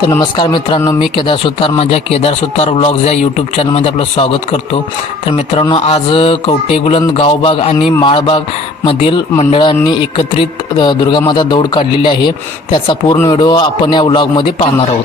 तर नमस्कार मित्रांनो मी केदार सुतार माझ्या केदार सुतार व्लॉग्स या यूट्यूब चॅनलमध्ये आपलं स्वागत करतो. तर मित्रांनो आज कवटेगुलन गावबाग आणि माळबागमधील मंडळांनी एकत्रित दुर्गामाता दौड काढलेली आहे. त्याचा पूर्ण व्हिडिओ आपण या व्लॉगमध्ये पाहणार आहोत.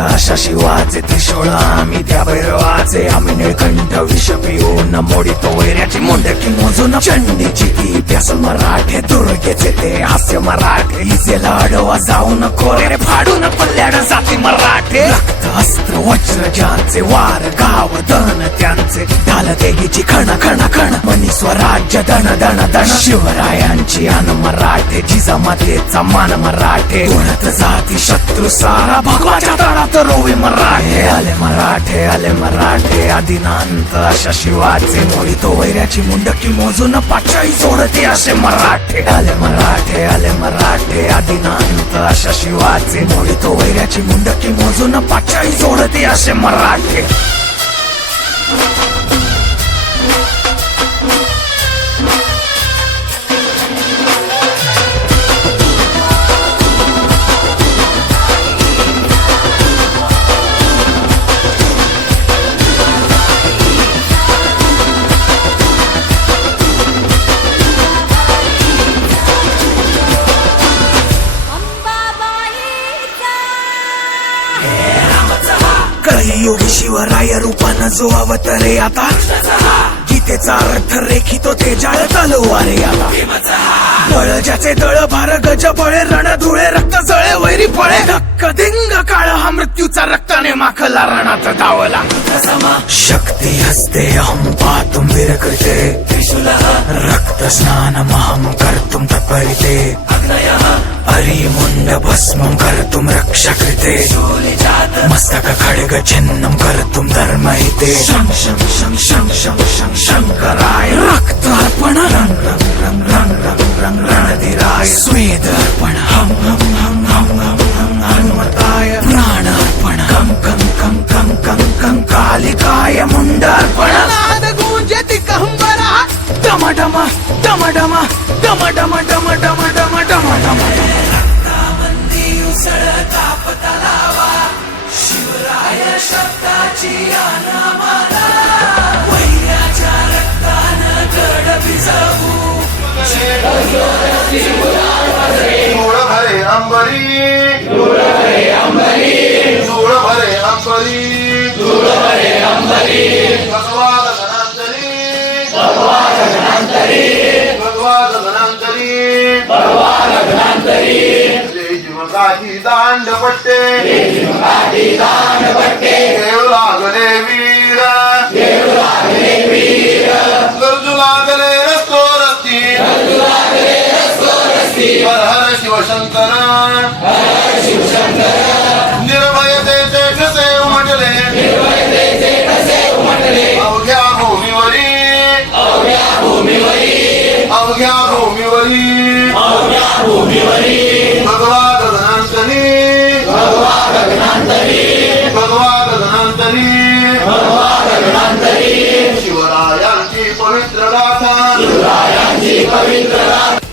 नाम सांगा? हे आदिनांत अशा शिवाचे त्रिशूळ आम्ही त्या भैरवाचे. आम्ही निळकंठ विष पिऊन मोडितो वैऱ्याची मोंडकी मोजून. चंडीची ती प्यास मराठे दुर्गेचे ते हास्य मराठे. इजेला अडवा जाऊन कोरे फाडून पल्ल्याड जाते मराठे. रक्त अस्त्र वज्र ज्यांचे वार गाव दन त्यांचे. ढाल देगीची खण खण खण मनी स्वराज्य दण दण दण शिवरायांची अन मराठे जिजामातेचा मान मराठे. उडत जाती शत्रू सारा भगवाच्या तळात रोवे मराठे आले मराठे आले मराठे. आदिनांत अशा शिवाचे मोडितो वैऱ्याची मुंडकी मोजून पाचाई सोडते असे मराठे. आले मराठे आले मराठे. आदिनांत अशा शिवाचे मोडितो वैऱ्याची मुंडकी मोजून पाचाई सोडते असे मराठे. कलियुगी शिवराय रूपानं जो अवतरे आता. गीतेचा अर्थ रेखितो ते जाळ तलवारे आता. बळ ज्याचे दळ भार गज बळे रण धुळे रक्त जळे वैरी फळे धक्क दिंग काळ हा मृत्यूचा रक्ताने माखला रणात धावला. शक्ती हस्ते अहम पातुम विरकृते रक्त रक्तस्नानमहं कर्तुं तपरिते हरिमुण्ड भस्मं कर्तुं रक्ष कृते मस्तक खड्ग छिन्नं कर्तुं धर्महिते शङ्कराय रक्तार्पण रङ्ग रङ्ग रङ्ग रङ्ग रङ्ग रणधिराय स्वेदार्पण हं हं हं हं हं हं हनुमताय प्राणार्पण कं कं कं कं कं कं कालिकाय मुण्डार्पण डम डम डम डम डम डम डम डम डम. धूळ भरे अंबरी. धूळ भरे अंबरी. धूळ भरे अंबरी धूळ भरे अंबरी. विश्वाची दांड पट्टे देव लागले वीर. गरजू लागले रस्तो रस्ती. हर हर शिवशंकर निर्भयतेचे कसे उमटले. अवघ्या भूमीवरी अवघ्या भूमीवरी. अवघ्या भूमीवरी. शिवरायांची पवित्र गाथा. शिवरायांची पवित्र गाथा.